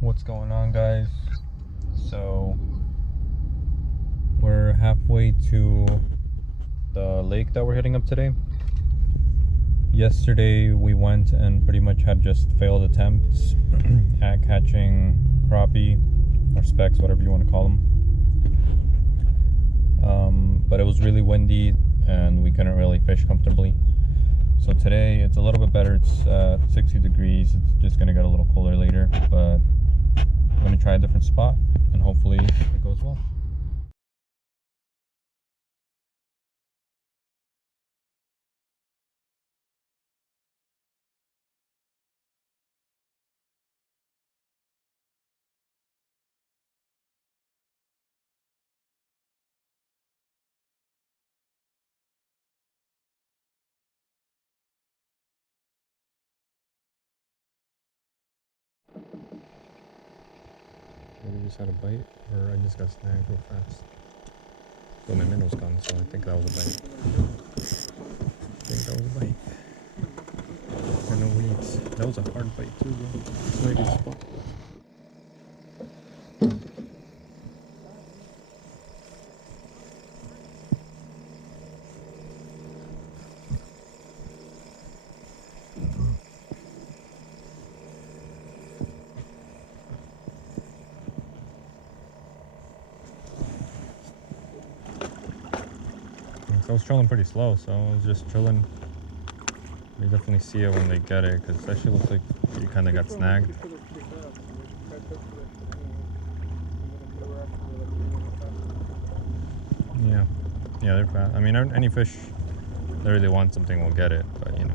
What's going on, guys? So we're halfway to the lake that we're hitting up today. Yesterday we went and pretty much had just failed attempts at catching crappie or specks, whatever you want to call them. But it was really windy and we couldn't really fish comfortably. So today it's a little bit better. It's 60 degrees. It's just gonna get a little colder later, but I'm gonna try a different spot and hopefully it goes well. Maybe just had a bite, or I just got snagged real fast. But my minnow's gone, so I think that was a bite. And no weeds. That was a hard bite too, bro. This might be the spot. I was trolling pretty slow, so I was just trolling. You definitely see it when they get it, because that shit looks like you kind of got snagged. Yeah, they're fast. I mean, any fish that really wants something will get it, but you know.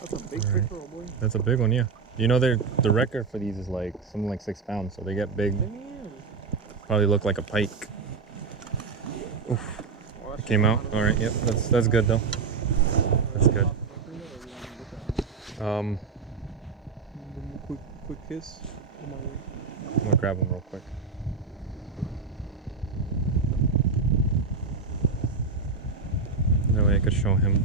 That's a big fish, boy. That's a big one, yeah. You know, the record for these is like something like 6 pounds, so they get big. Damn. Probably look like a pike. Oof. It came out. All right, yep. That's good though. That's good. Quick kiss. I'm gonna grab him real quick. That way I could show him.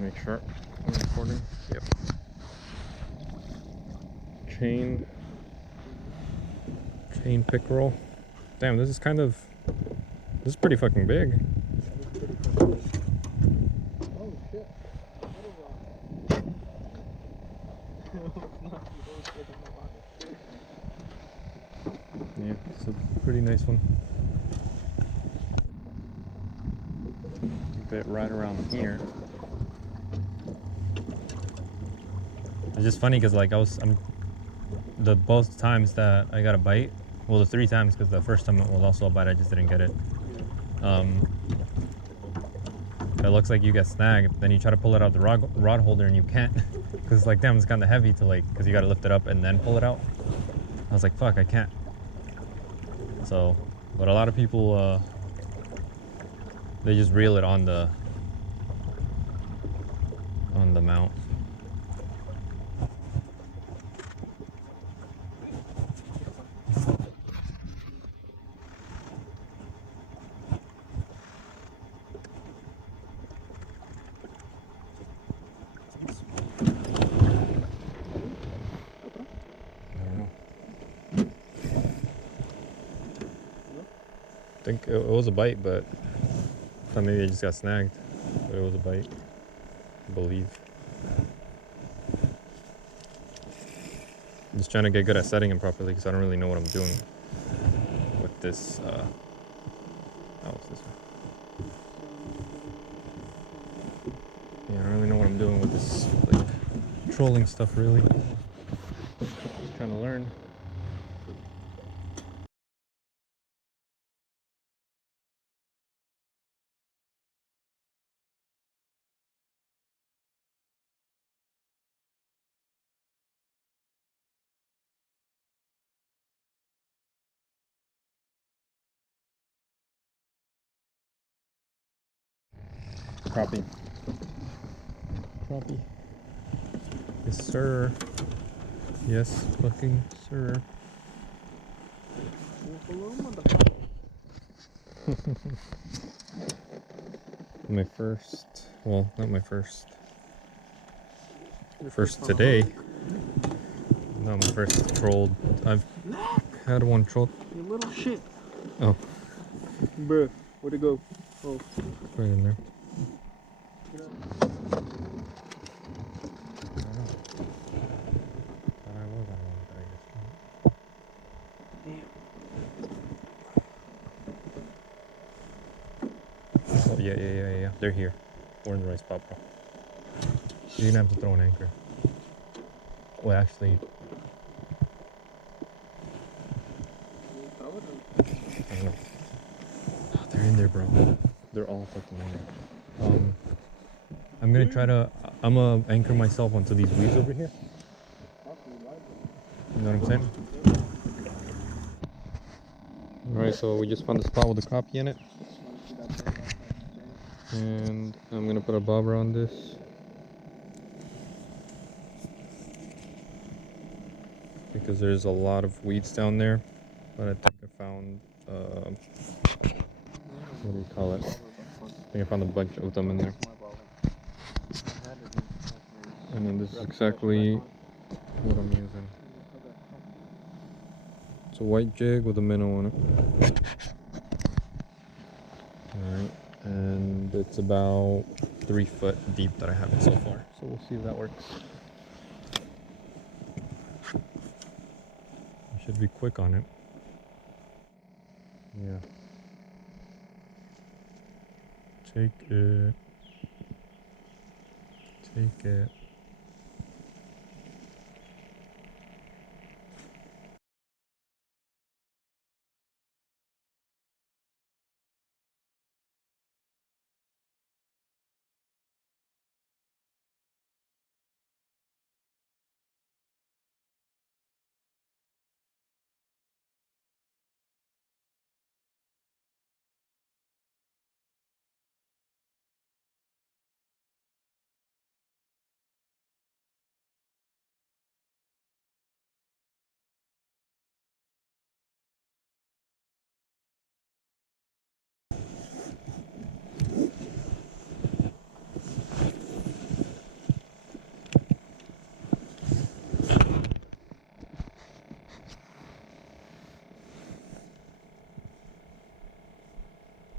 Make sure I'm recording. Yep. Chain pickerel. Damn, this is pretty fucking big. Oh shit. Yeah, it's a pretty nice one. Keep it right around here. It's just funny because like the both times that I got a bite, well, the 3 times, because the first time it was also a bite, I just didn't get it. It looks like you get snagged, then you try to pull it out the rod holder and you can't, because it's like, damn, it's kind of heavy to like, because you got to lift it up and then pull it out. I was like, fuck, I can't. So, but a lot of people, they just reel it on the mount. I think it was a bite, but I thought maybe I just got snagged. But it was a bite, I believe. I'm just trying to get good at setting him properly because I don't really know what I'm doing with this. Oh, it's this one. Yeah, I don't really know what I'm doing with this like trolling stuff really. trying to learn. Crappie. Crappie. Yes, sir. Yes, fucking sir. My first, well, not my first. First today. No, my first trolled. I've had one trolled. You little shit. Oh, Bruh, where'd it go? Oh. right in there. Oh, yeah. They're here. We're in the right spot, bro. You're gonna have to throw an anchor. Well, actually, I don't know. Oh, they're in there, bro. They're all fucking in there. I'm gonna try to. I'm gonna anchor myself onto these weeds over here. You know what I'm saying? Alright, so we just found a spot with a crappie in it. And I'm gonna put a bobber on this. Because there's a lot of weeds down there. But I think I found, what do you call it? I think I found a bunch of them in there. And then this is exactly what I'm using. It's a white jig with a minnow on it. Alright, and it's about 3 foot deep that I have it so far. So we'll see if that works. I should be quick on it. Yeah. Take it. Take it.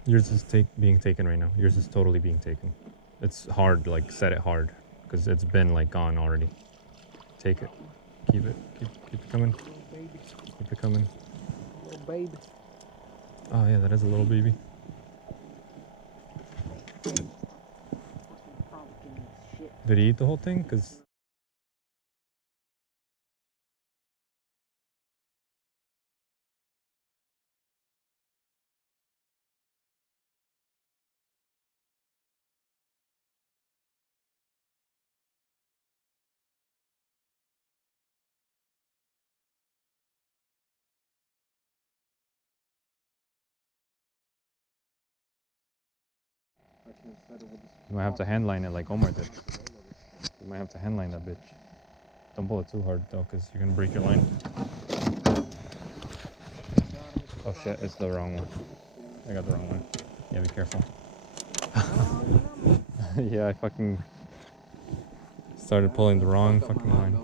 Yours is being taken right now. Yours is totally being taken. It's hard, like set it hard, because it's been like gone already. Take it. Keep it. Keep it coming. Keep it coming. Little baby. Oh yeah, that is a little baby. Did he eat the whole thing? Cause you might have to handline it like Omar did. You might have to handline that bitch. Don't pull it too hard though, cause you're gonna break your line. Oh shit, it's the wrong one. I got the wrong one. Yeah, be careful. Yeah, I fucking started pulling the wrong fucking line.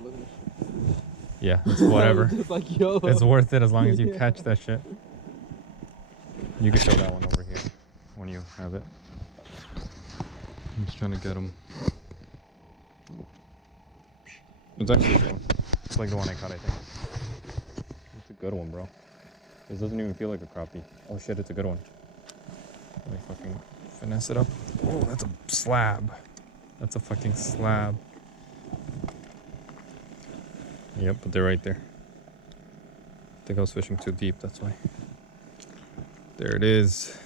Yeah, it's whatever. It's worth it as long as you catch that shit. You can show that one over here when you have it. I'm just trying to get him. It's actually a good one. It's like the one I caught, I think. It's a good one, bro. This doesn't even feel like a crappie. Oh shit, it's a good one. Let me fucking finesse it up. Oh, that's a slab. That's a fucking slab. Yep, but they're right there. think I was fishing too deep, that's why. There it is.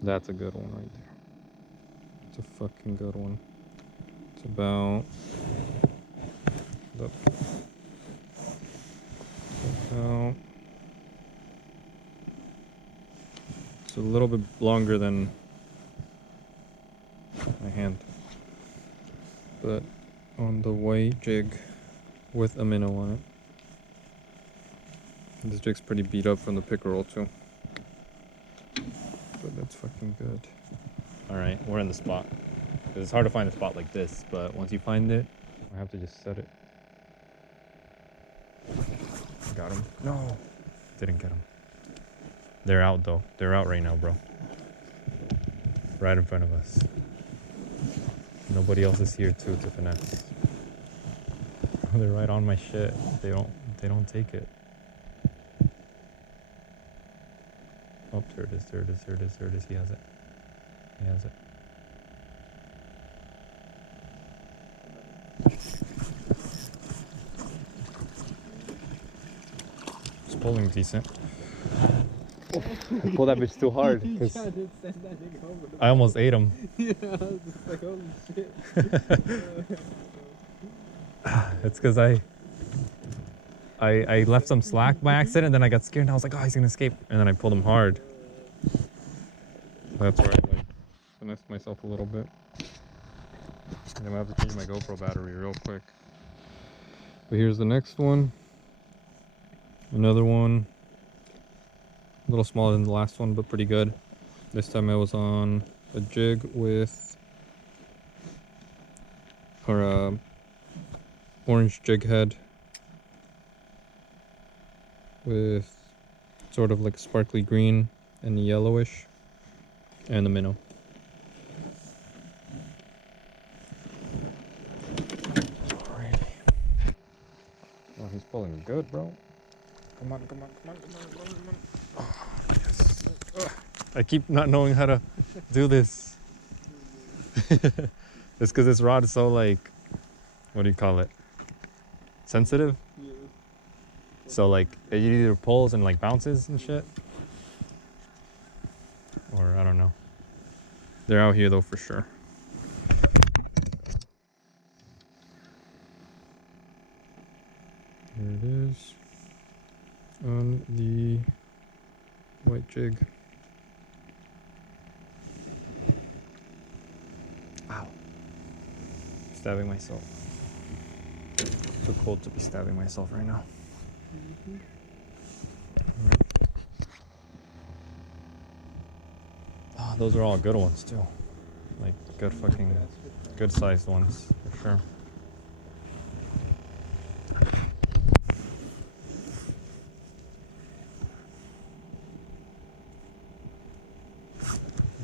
That's a good one right there. It's a fucking good one. It's about... Look. About... It's a little bit longer than my hand. But on the white jig with a minnow on it. This jig's pretty beat up from the pickerel too. But that's fucking good. Alright, we're in the spot. It's hard to find a spot like this, but once you find it, I have to just set it. Got him. No! Didn't get him. They're out though. They're out right now, bro. Right in front of us. Nobody else is here too to finesse. They're right on my shit. They don't take it. Oh, there it is, there it is, there it is, there it is. He has it. He has it. It's pulling decent. I pulled that bitch too hard because I almost ate him. Yeah, I was just like, holy shit. It's because I left some slack by accident, and then I got scared and I was like, oh, he's gonna escape, and then I pulled him hard. That's where I like finessed myself a little bit. And I'm gonna have to change my GoPro battery real quick. But here's the next one. Another one. A little smaller than the last one, but pretty good. This time I was on a jig with, or a orange jig head with sort of like sparkly green and yellowish, and the minnow. Alrighty. Oh, he's pulling good, bro. Come on, come on, come on, come on, come on, come on. Oh, yes. Ugh. I keep not knowing how to do this. It's because this rod is so like, what do you call it? Sensitive? Yeah. So like, it either pulls and like bounces and shit. Or I don't know. They're out here though for sure. There it is. On the white jig. Ow. Stabbing myself. Too cold to be stabbing myself right now. Alright. Oh, those are all good ones too. Like good fucking, good sized ones for sure.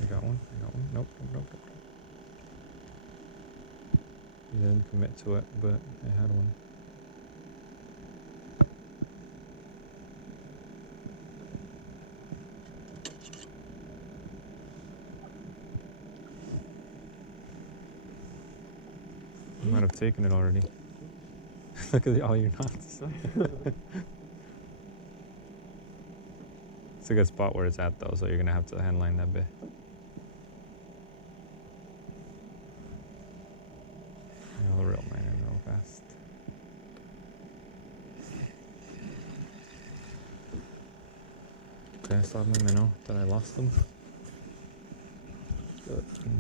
You got one? You got one? Nope, nope, nope, nope. He didn't commit to it, but I had one. I might have taken it already. Look at all your knots. It's a good spot where it's at though, so you're gonna have to handline that bit. I'll reel mine in real fast. Okay, I still have my minnow. Thought I lost them. But no.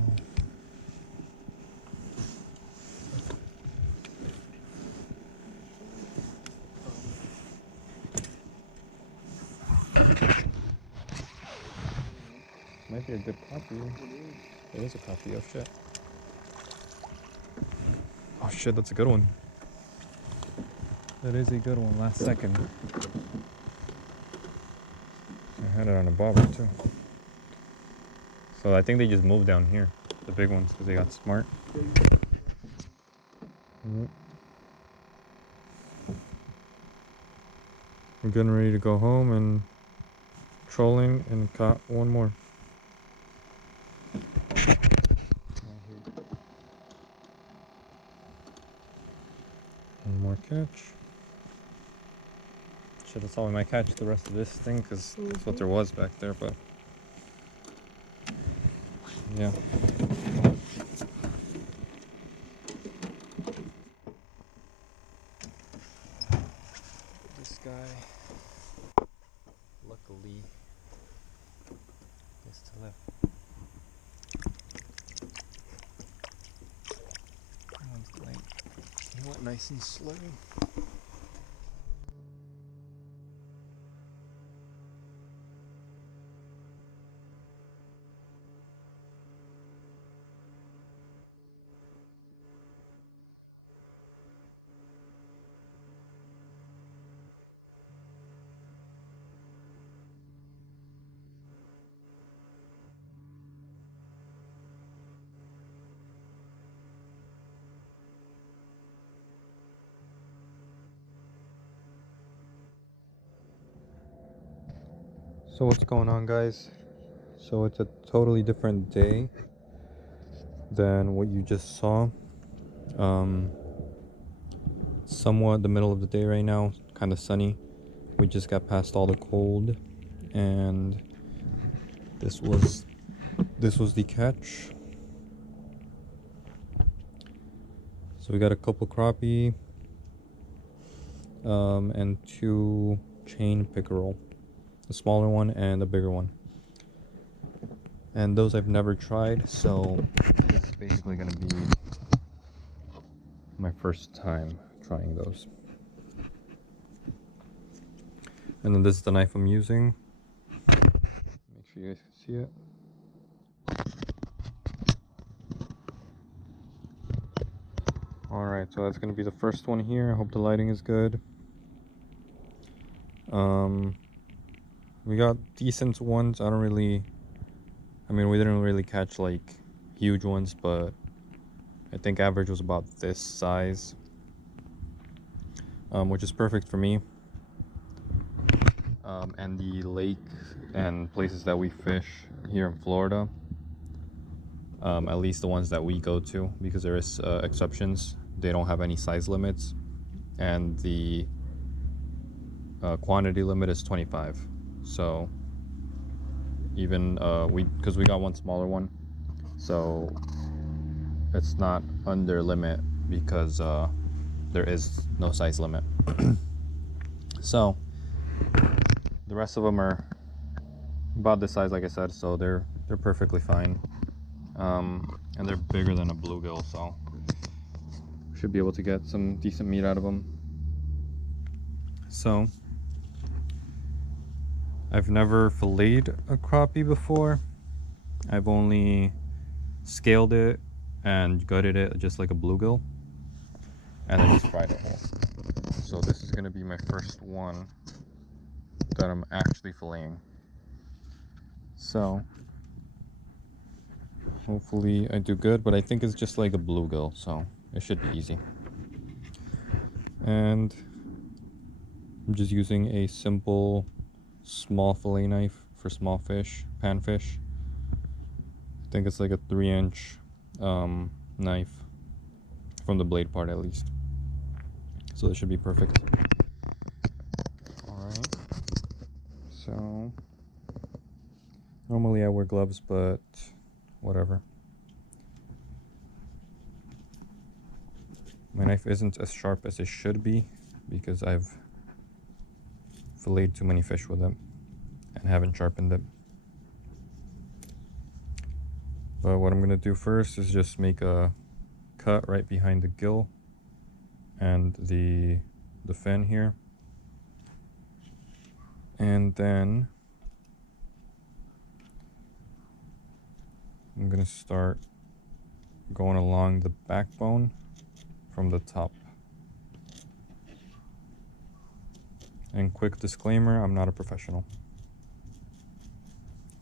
Might be a good crappie. It is a crappie. Oh shit. Oh shit, that's a good one. That is a good one. Last second. I had it on a bobber too. So I think they just moved down here, the big ones, because they got smart. We're getting ready to go home and trolling and caught one more. One more catch. Shit, that's all we might catch the rest of this thing because that's what there was back there, but yeah. This guy, luckily, gets to live. That one's blank. He went nice and slow. So what's going on, guys? So it's a totally different day than what you just saw. Somewhat the middle of the day right now, kind of sunny. We just got past all the cold, and this was the catch. So we got a couple crappie, and 2 chain pickerel, a smaller one and a bigger one. And those I've never tried, so this is basically gonna be my first time trying those. And then this is the knife I'm using. Make sure you guys can see it. Alright, so that's gonna be the first one here. I hope the lighting is good. We got decent ones. I mean, we didn't really catch like huge ones, but I think average was about this size, which is perfect for me. And the lake and places that we fish here in Florida, at least the ones that we go to, because there is exceptions, they don't have any size limits, and the quantity limit is 25. So even because we got one smaller one, so it's not under limit because there is no size limit. So the rest of them are about this size, like I said, so they're perfectly fine, and they're bigger than a bluegill, so should be able to get some decent meat out of them. So I've never filleted a crappie before. I've only scaled it and gutted it just like a bluegill, and then just fried it whole. So this is gonna be my first one that I'm actually filleting. So hopefully I do good, but I think it's just like a bluegill, so it should be easy. And I'm just using a simple small fillet knife for small fish, panfish. I think it's like a 3-inch knife from the blade part at least. So this should be perfect. Alright. So normally I wear gloves, but whatever. My knife isn't as sharp as it should be because I've filleted too many fish with it and haven't sharpened it. But what I'm gonna do first is just make a cut right behind the gill and the fin here, and then I'm gonna start going along the backbone from the top. And quick disclaimer, I'm not a professional.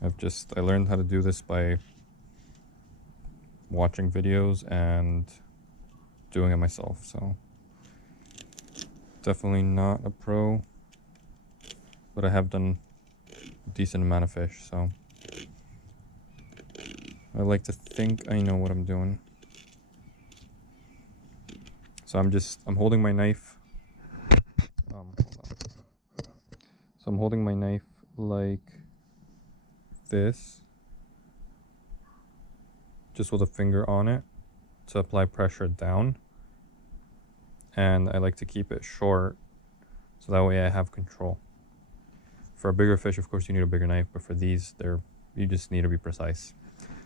I learned how to do this by watching videos and doing it myself, so definitely not a pro, but I have done a decent amount of fish, so I like to think I know what I'm doing. So So I'm holding my knife. Hold on. So I'm holding my knife like this, just with a finger on it to apply pressure down. And I like to keep it short so that way I have control. For a bigger fish, of course, you need a bigger knife, but for these, you just need to be precise.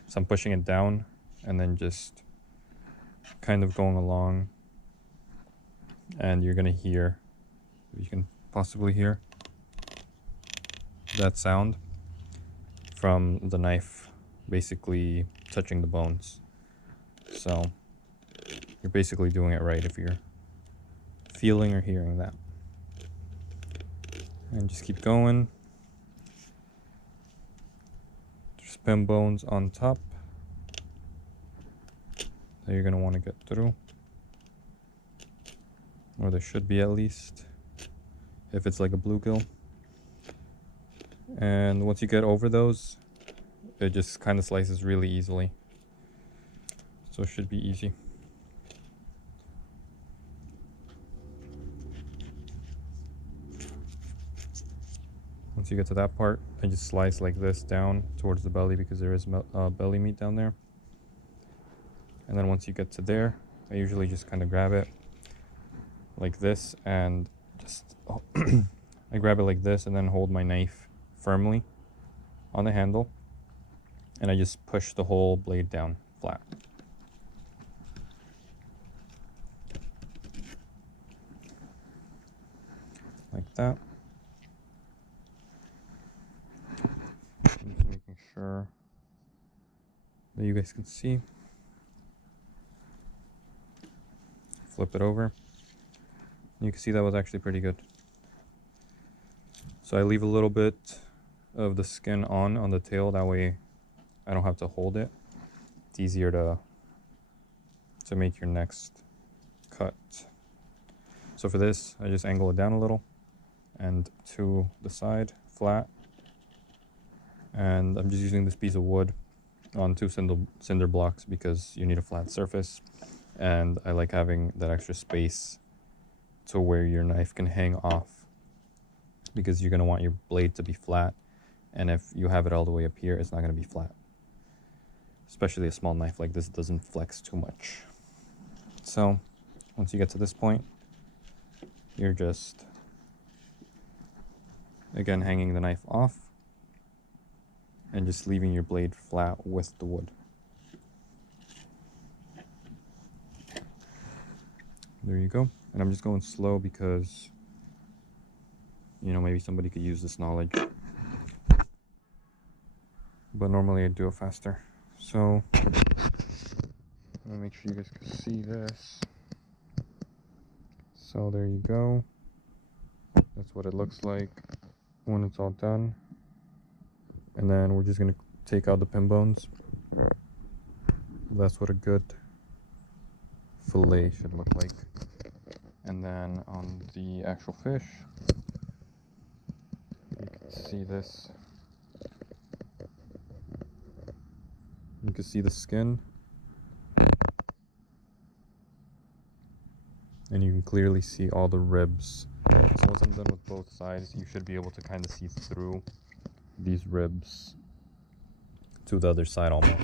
So I'm pushing it down and then just kind of going along, and you're gonna hear, you can possibly hear that sound from the knife basically touching the bones. So you're basically doing it right if you're feeling or hearing that. And just keep going. There's pin bones on top that you're going to want to get through, or there should be at least, if it's like a bluegill. And once you get over those, it just kind of slices really easily, so it should be easy. Once you get to that part, I just slice like this down towards the belly because there is belly meat down there. And then once you get to there, I usually just kind of grab it like this and just I grab it like this and then hold my knife firmly on the handle, and I just push the whole blade down flat. Like that. I'm just making sure that you guys can see. Flip it over. You can see that was actually pretty good. So I leave a little bit of the skin on the tail, that way I don't have to hold it. It's easier to make your next cut. So for this, I just angle it down a little and to the side, flat. And I'm just using this piece of wood on 2 cinder blocks because you need a flat surface, and I like having that extra space to where your knife can hang off, because you're going to want your blade to be flat, and if you have it all the way up here, it's not going to be flat. Especially a small knife like this doesn't flex too much. So once you get to this point, you're just again hanging the knife off and just leaving your blade flat with the wood. There you go. And I'm just going slow because, you know, maybe somebody could use this knowledge. But normally I do it faster. So, let me make sure you guys can see this. So there you go. That's what it looks like when it's all done. And then we're just going to take out the pin bones. That's what a good fillet should look like. And then on the actual fish, you can see this. You can see the skin. And you can clearly see all the ribs. So once I'm done with both sides, you should be able to kind of see through these ribs to the other side almost.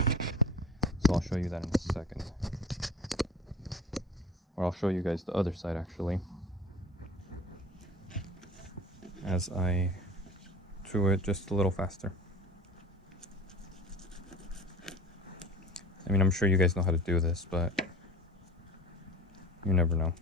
So I'll show you that in a second. Or I'll show you guys the other side actually, as I do it just a little faster. I mean, I'm sure you guys know how to do this, but you never know.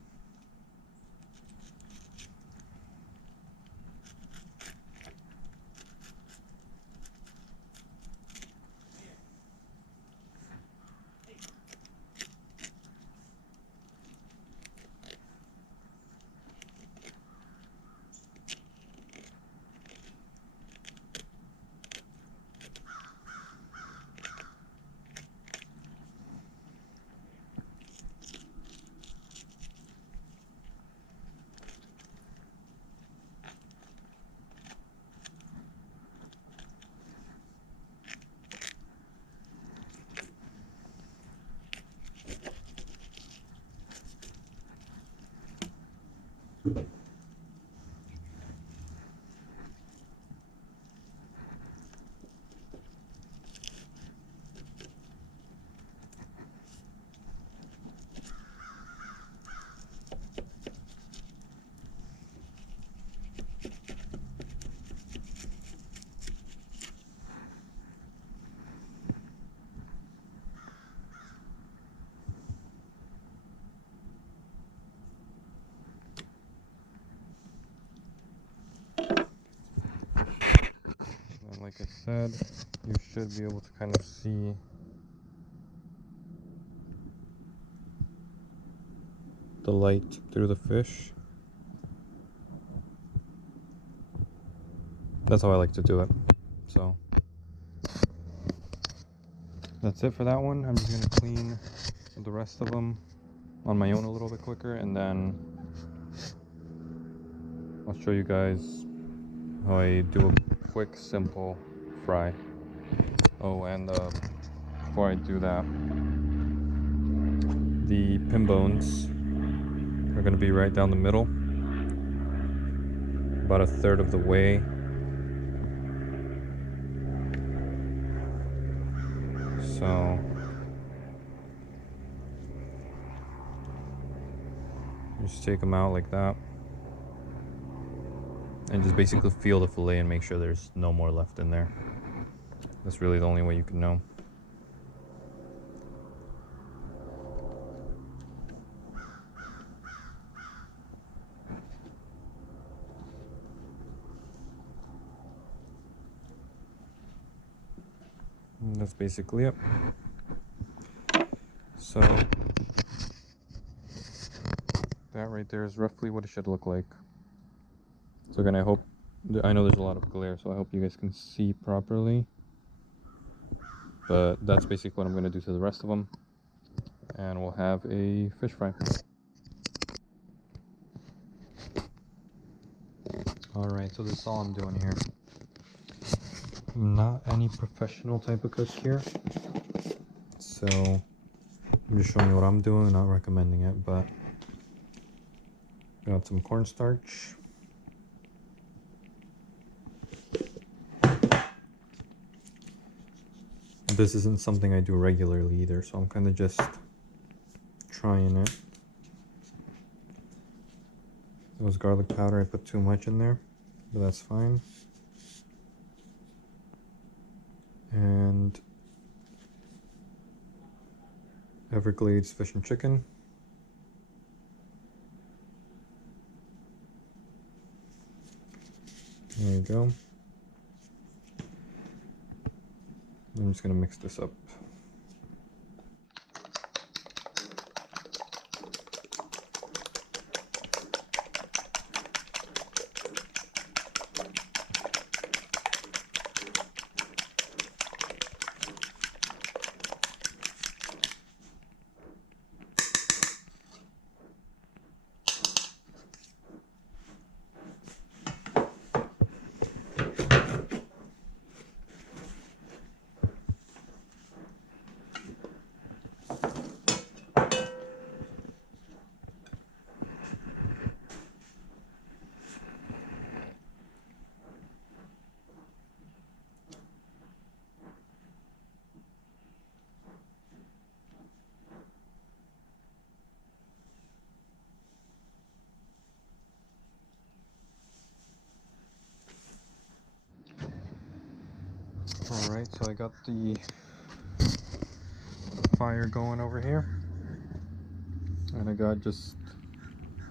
And like I said, you should be able to kind of see the light through the fish. That's how I like to do it. So that's it for that one. I'm just gonna clean the rest of them on my own a little bit quicker, and then I'll show you guys how I do a quick, simple fry. Oh, and before I do that, the pin bones are gonna be right down the middle, about a third of the way. So just take them out like that, and just basically feel the fillet and make sure there's no more left in there. That's really the only way you can know. And that's basically it. So that right there is roughly what it should look like. So again, I know there's a lot of glare, so I hope you guys can see properly. But that's basically what I'm going to do to the rest of them. And we'll have a fish fry. Alright, so this is all I'm doing here. I'm not any professional type of cook here. So I'm just showing you what I'm doing, not recommending it, but got some cornstarch. This isn't something I do regularly either, so I'm kind of just trying it. It was garlic powder, I put too much in there, but that's fine. And Everglades fish and chicken. There you go. I'm just gonna mix this up. Alright, so I got the fire going over here, and I got just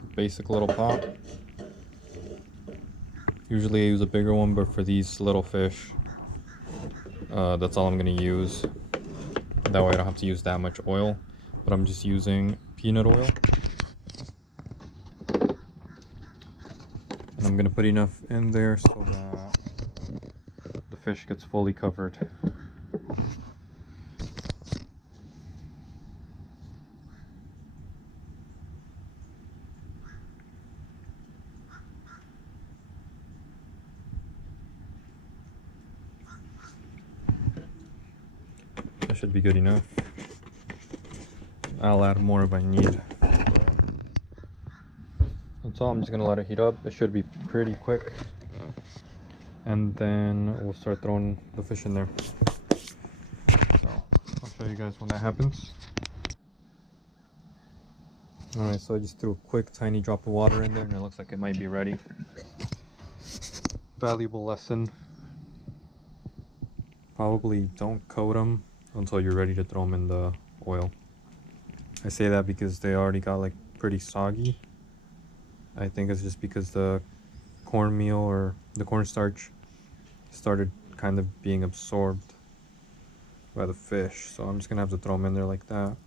a basic little pot. Usually I use a bigger one, but for these little fish, that's all I'm going to use. That way I don't have to use that much oil, but I'm just using peanut oil. And I'm going to put enough in there so that the fish gets fully covered. That should be good enough. I'll add more if I need. That's That's all. I'm just gonna let it heat up. It should be pretty quick. And then we'll start throwing the fish in there. So I'll show you guys when that happens. Alright, so I just threw a quick tiny drop of water in there and it looks like it might be ready. Valuable lesson. Probably don't coat them until you're ready to throw them in the oil. I say that because they already got like pretty soggy. I think it's just because the cornmeal or the cornstarch started kind of being absorbed by the fish. So I'm just gonna have to throw them in there like that.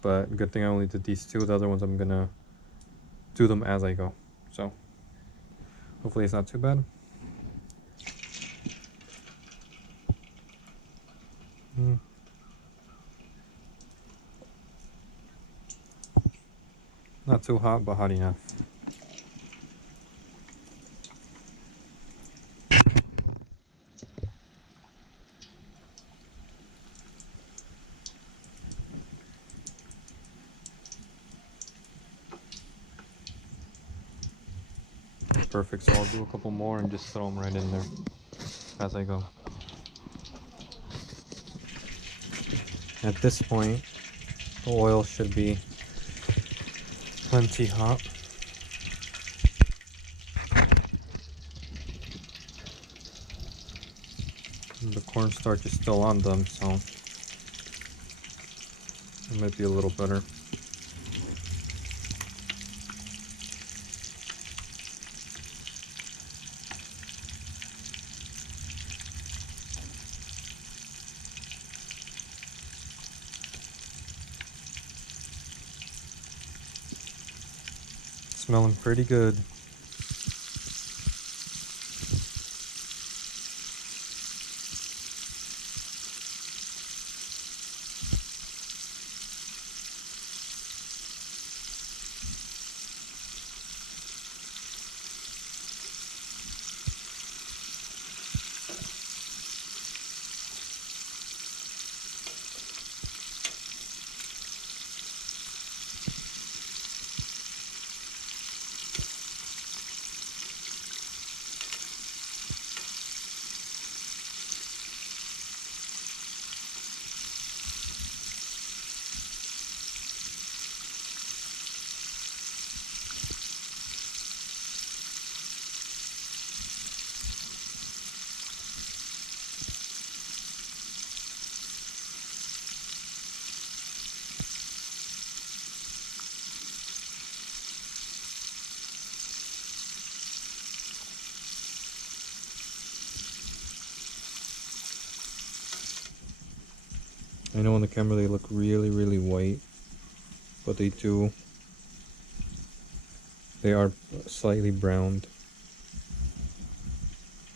But good thing I only did these two. The other ones I'm gonna do them as I go. So hopefully it's not too bad. Not too hot, but hot enough. Perfect, so I'll do a couple more and just throw them right in there as I go. At this point, the oil should be plenty hot. And the cornstarch is still on them, so it might be a little better. Smelling pretty good. I know on the camera they look really white, but they are slightly browned.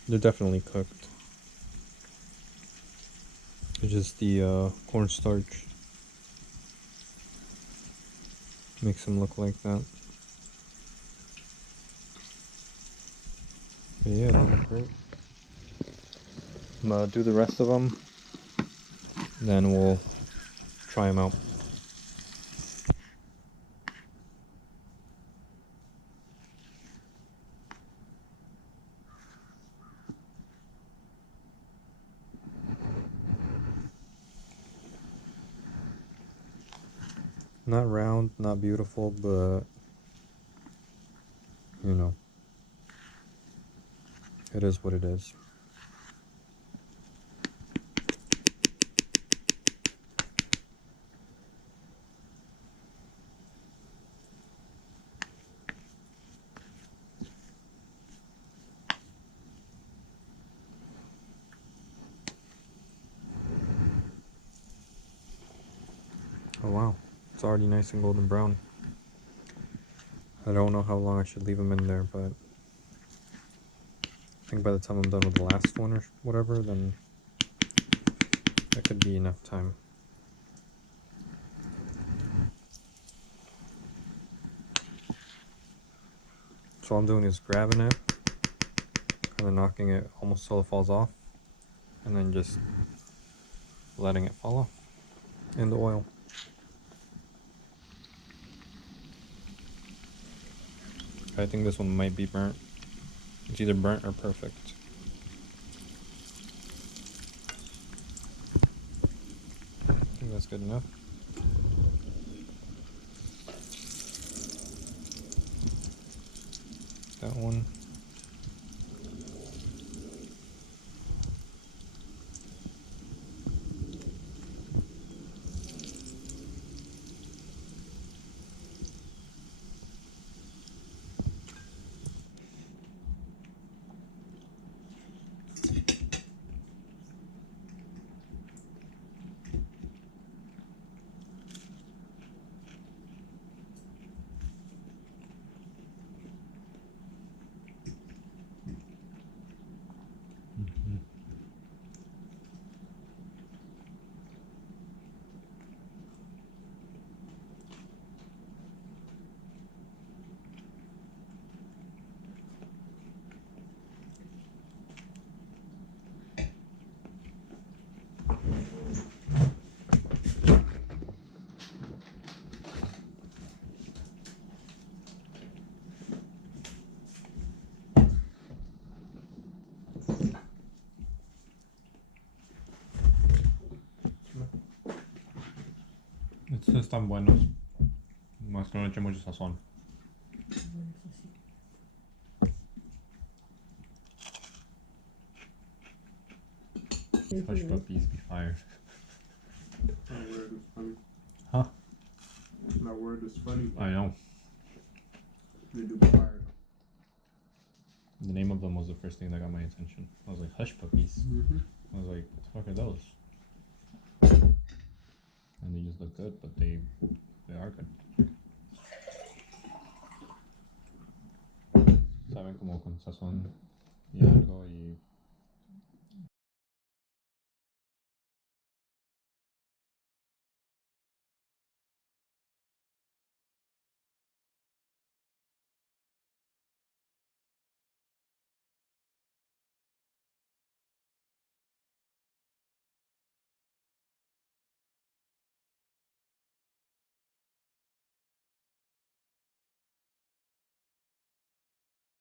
They're definitely cooked. It's just the cornstarch makes them look like that. But yeah, they look great. I'm gonna do the rest of them, then we'll try them out. Not round, not beautiful, but you know, it is what it is. Oh wow, it's already nice and golden brown. I don't know how long I should leave them in there, but I think by the time I'm done with the last one or whatever, then that could be enough time. So all I'm doing is grabbing it, kind of knocking it almost till it falls off, and then just letting it fall off in the oil. I think this one might be burnt. It's either burnt or perfect. I think that's good enough. That one. Estos están buenos. Más que no le eché mucho sazón. Hush puppies be fired. That word is funny. Huh? That word is funny. I know. They do fire. The name of them was the first thing that got my attention. I was like, hush puppies. I was like, what the fuck are those? And they just look good, but they are good. Saben como con sazón y algo y